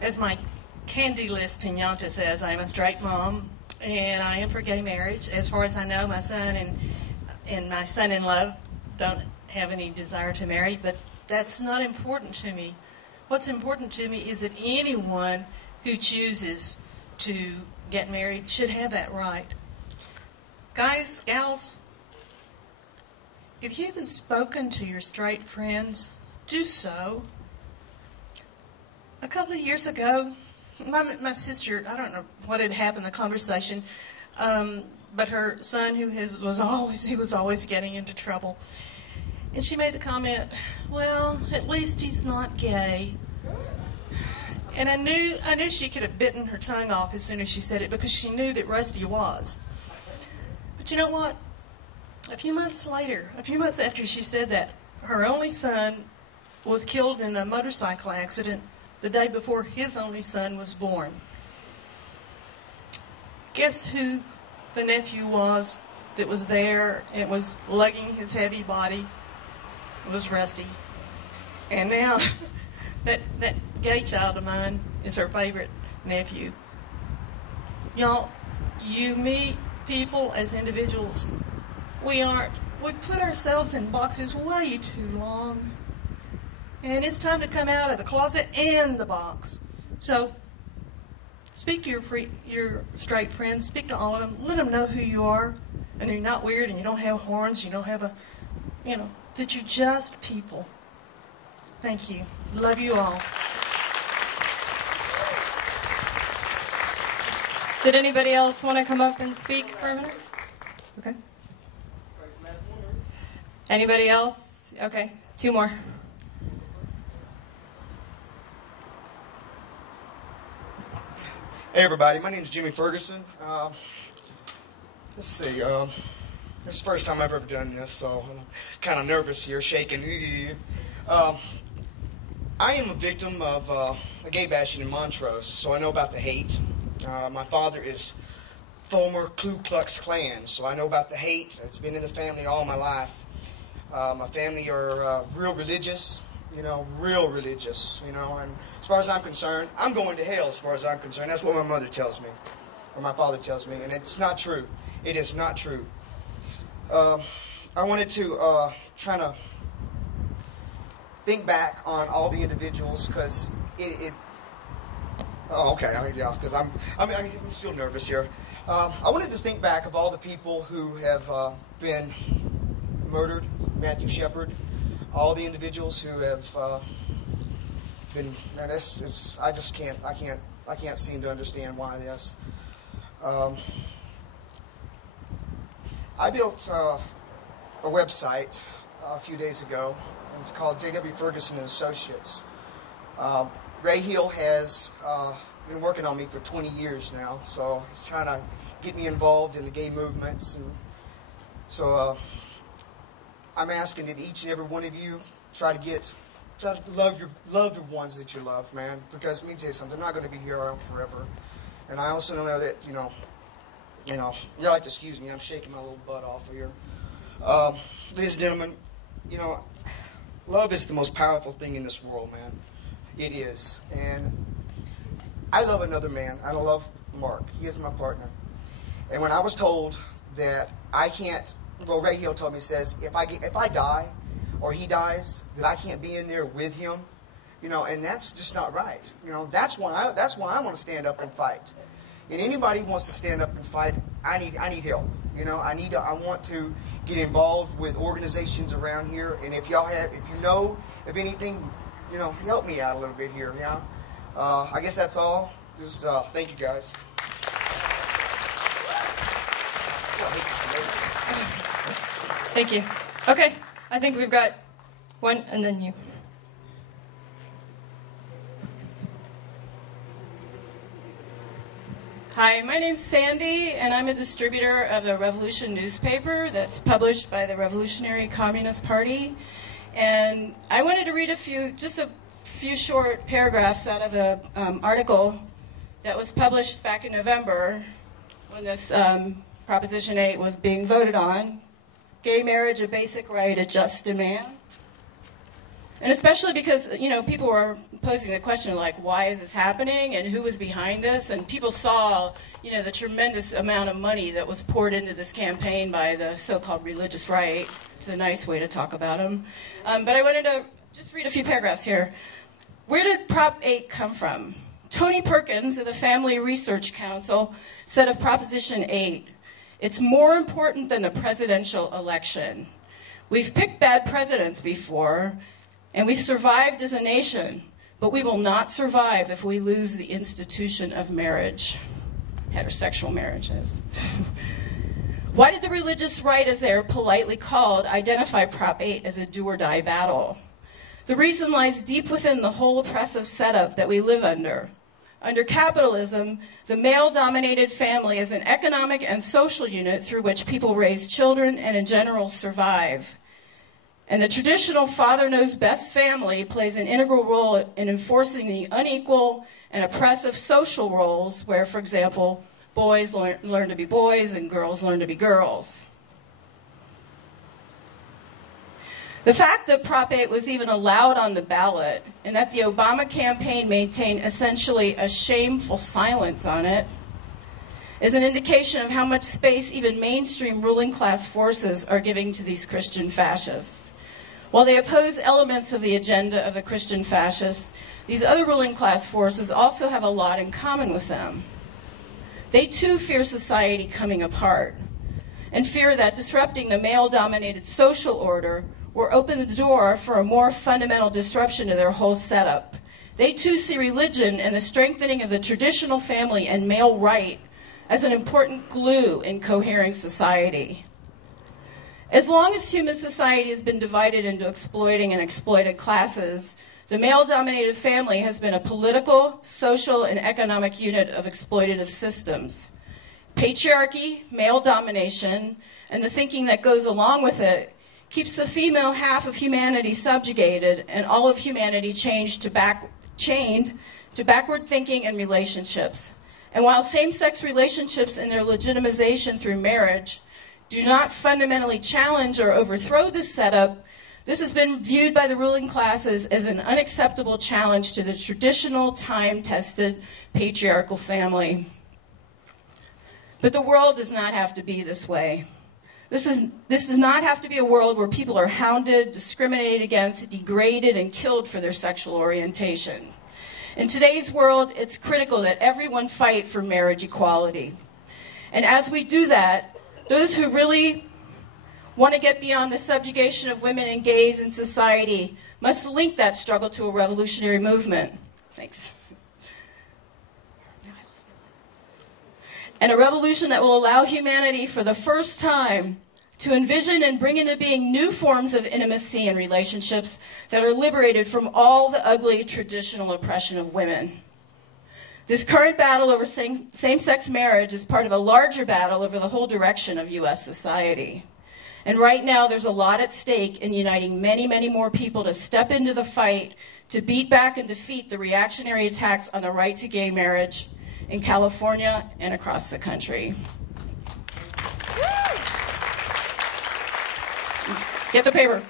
As my candy list piñata says, I'm a straight mom, and I am for gay marriage. As far as I know, my son and my son-in-law don't have any desire to marry, but that's not important to me. What's important to me is that anyone who chooses to get married should have that right. Guys, gals, if you haven't spoken to your straight friends, do so. A couple of years ago, my sister, I don't know what had happened, the conversation, but her son, who was always getting into trouble, and she made the comment, well, at least he's not gay. And I knew she could have bitten her tongue off as soon as she said it, because she knew that Rusty was. But you know what? A few months after she said that, her only son was killed in a motorcycle accident the day before his only son was born. Guess who the nephew was that was there and was lugging his heavy body? It was Rusty. And now that gay child of mine is her favorite nephew. Y'all, you meet people as individuals. We put ourselves in boxes way too long. And it's time to come out of the closet and the box. So speak to your straight friends. Speak to all of them. Let them know who you are. And you're not weird and you don't have horns. You don't have that you're just people. Thank you. Love you all. Did anybody else want to come up and speak for a minute? Okay. Anybody else? Okay, 2 more. Hey everybody, my name is Jimmy Ferguson. Let's see, this is the first time I've ever done this, so I'm kind of nervous here, shaking. I am a victim of a gay bashing in Montrose, so I know about the hate. My father is former Ku Klux Klan, so I know about the hate. It's been in the family all my life. My family are real religious, and as far as I'm concerned, I'm going to hell as far as I'm concerned. That's what my mother tells me, or my father tells me, and it's not true. It is not true. I wanted to try to think back on all the individuals, because because I'm still nervous here. I wanted to think back of all the people who have been murdered. Matthew Shepard, all the individuals who have been. Man, I can't seem to understand why this. I built a website a few days ago, and it's called J.W. Ferguson and Associates. Ray Hill has been working on me for 20 years now, so he's trying to get me involved in the gay movements, and so I'm asking that each and every one of you try to love the ones that you love, man. Because let me tell you something, they're not going to be here around forever. And I also know that you'll have to excuse me, I'm shaking my little butt off here. Ladies and gentlemen, love is the most powerful thing in this world, man. It is. And I love another man. I love Mark. He is my partner. And when I was told that I can't, well, Ray Hill told me, says, if I die or he dies, that I can't be in there with him, and that's just not right. That's why I want to stand up and fight. And anybody who wants to stand up and fight, I need help. I want to get involved with organizations around here. And if you know of anything, help me out a little bit here. I guess that's all. Just thank you guys. Thank you. Okay, I think we've got one, and then you. Hi, my name's Sandy, and I'm a distributor of the Revolution newspaper that's published by the Revolutionary Communist Party. And I wanted to read a few short paragraphs out of an article that was published back in November when this Proposition 8 was being voted on. Gay marriage, a basic right, a just demand. And especially because, people were posing the question, like, why is this happening and who was behind this? And people saw, the tremendous amount of money that was poured into this campaign by the so-called religious right. It's a nice way to talk about them. But I wanted to just read a few paragraphs here. Where did Prop 8 come from? Tony Perkins of the Family Research Council said of Proposition 8, "It's more important than the presidential election. We've picked bad presidents before, and we've survived as a nation, but we will not survive if we lose the institution of marriage." Heterosexual marriages. Why did the religious right, as they are politely called, identify Prop 8 as a do-or-die battle? The reason lies deep within the whole oppressive setup that we live under. Under capitalism, the male-dominated family is an economic and social unit through which people raise children and in general survive. And the traditional father-knows-best family plays an integral role in enforcing the unequal and oppressive social roles where, for example, boys learn to be boys and girls learn to be girls. The fact that Prop 8 was even allowed on the ballot and that the Obama campaign maintained essentially a shameful silence on it is an indication of how much space even mainstream ruling class forces are giving to these Christian fascists. While they oppose elements of the agenda of the Christian fascists, these other ruling class forces also have a lot in common with them. They too fear society coming apart and fear that disrupting the male-dominated social order will open the door for a more fundamental disruption to their whole setup. They too see religion and the strengthening of the traditional family and male right as an important glue in cohering society. As long as human society has been divided into exploiting and exploited classes, the male-dominated family has been a political, social, and economic unit of exploitative systems. Patriarchy, male domination, and the thinking that goes along with it keeps the female half of humanity subjugated and all of humanity chained to backward thinking and relationships. And while same-sex relationships and their legitimization through marriage do not fundamentally challenge or overthrow this setup, this has been viewed by the ruling classes as an unacceptable challenge to the traditional, time-tested, patriarchal family. But the world does not have to be this way. This does not have to be a world where people are hounded, discriminated against, degraded, and killed for their sexual orientation. In today's world, it's critical that everyone fight for marriage equality. And as we do that, those who really want to get beyond the subjugation of women and gays in society must link that struggle to a revolutionary movement. Thanks. And a revolution that will allow humanity for the first time to envision and bring into being new forms of intimacy and relationships that are liberated from all the ugly traditional oppression of women. This current battle over same-sex marriage is part of a larger battle over the whole direction of U.S. society. And right now there's a lot at stake in uniting many, many more people to step into the fight to beat back and defeat the reactionary attacks on the right to gay marriage in California and across the country. Get the paper.